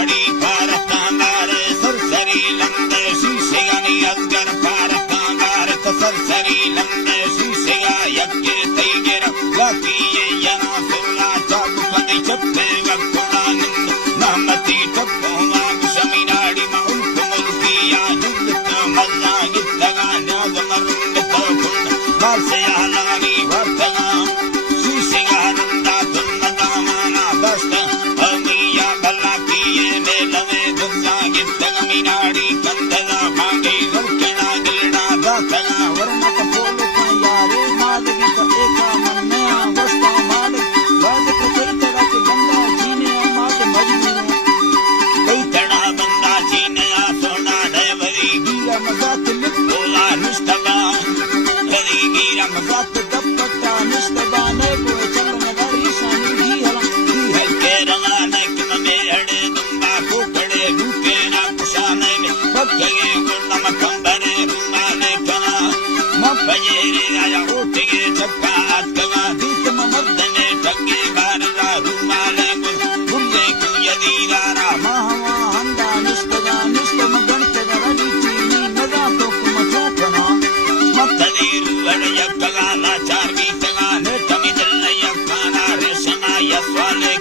मीनाड़ी भारतांगार सरसरी लंबे शीशेगानी अजगर भारतांगार सरसरी लंबे शीशेगा यक्के तैगिर लाकिये yana सुला चाकु पने चप्पे वक्कुना निंद नामती टप्पोमा गुशमीनाड़ी माउल्क मुल्किया जुद्दत मल्ला गित्तगा न्याज मरुंग तोकुंड बासे आनानी वर्तगा शीशेगा नंदा तुन्नदा माना बस्ता अमिया बल्ला किये मेलवे दुल्ला गित्तगा मीनाड़ी कंददा भांगे वर्केना गिलड़ा दातगा वर्णक पोलो यारे मादगी तो एका मन में वस्ता मालिक वाद को कई तरह के बंदा जीने माद मजबूर कई तड़ा बंदा जीने सोना देवरी गिरा मजाक लिप बोला निष्ठा हरी गिरा मजाक दपट्टा निष्ठा ने को चलन गाड़ी शानी ही हला के रंगाने कि में अड़े दुंबा कोकड़े रुके ना कुशाने में पक्के गुणम कंबरे रुमाने कना मपजेरे आया उठगे चक्का अटका दीत ममदने टके बारला रुमाले गुल्ले को यदीदारा महवा हंदा निष्ठा मगन के रड़ी चीनी नदा तो कुमचोकना मक्तदीरु अड़य कगाला चारगी तगा ने तमिदल यखाना रेशना यस्वाले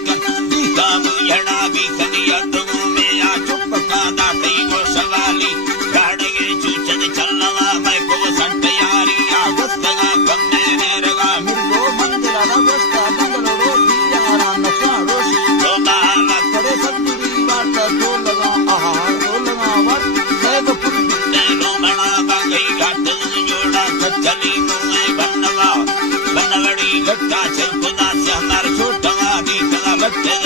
काबू यड़ा भी कनिया दुगु में आ चुप कादा कई वो सवाली गाड़गे चूचन चलवा मैं को संतयारी आ वस्तगा कन्ने नेरगा मिर्गो मंदिरा वस्ता बंगलो दियारा नफारो तो बाला करे सत्तुरी वाट तो लगा वर सेव पुण्य नो बना गई घाट जोड़ा चली मुए बनवड़ी घट्टा चल खुदा से हमार छोटा दी तला बच्चे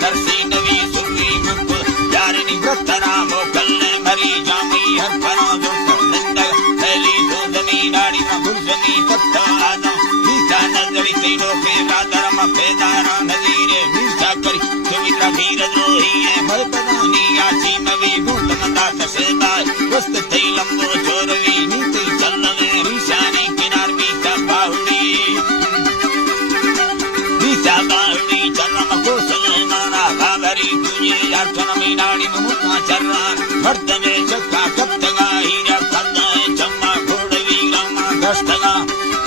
तरसी नवी सुनी मुकुल यारनी वृत्तना मोकलने मरी जामी हर फना दुख निंदा थैली दो जमीनाड़ी में गुरजनी तत्ता आना मीठा नजरी तीनों के राधरम पेदारा नजीरे मीठा करी सुमित्रा धीरज रोही है भर पदानी आची मवी भूत मंदा तसेदाय वस्त थई लंबो चोरवी नीति चलने रीशानी किनार मीठा बाहुड़ी चरम को सजना भावरी तुझे यार मीनाड़ी में मुका चर्रान मर्द में चक्का कप्तगा हीरा खन्ना चम्मा घोड़वी गामा दस्तगा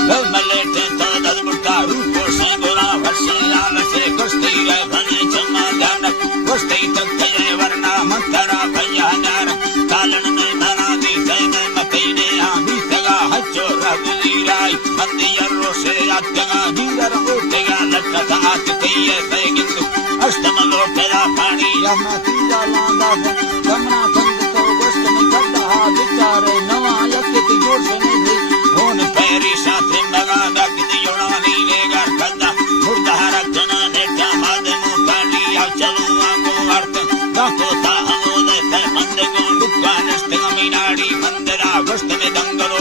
गल मलेटे तदल मुक्ता रूपो से बोला वर्षे आल से कुश्ती गए भने चम्मा जानक कुश्ती तक गए वरना मंतरा भैया नार कालन में मना दी सैने मकईने आमी तगा हच्चो रघुली राय मंदियरो से अत्तगा नीर उठेगा लटका आते सैगिंदु अष्टमलो पेला पानी यमा तीजा लांदा कमना खंड तो गोश्त में खड्डा बिचारे नवा यक्के जोर से नहीं थी होन पैरी साथे मगा दक योड़ा नीले घर खड्डा मुर्दा रखना नेटा मादे मुकाली आ चलो आको अर्थ ताको अष्टमी दंगलो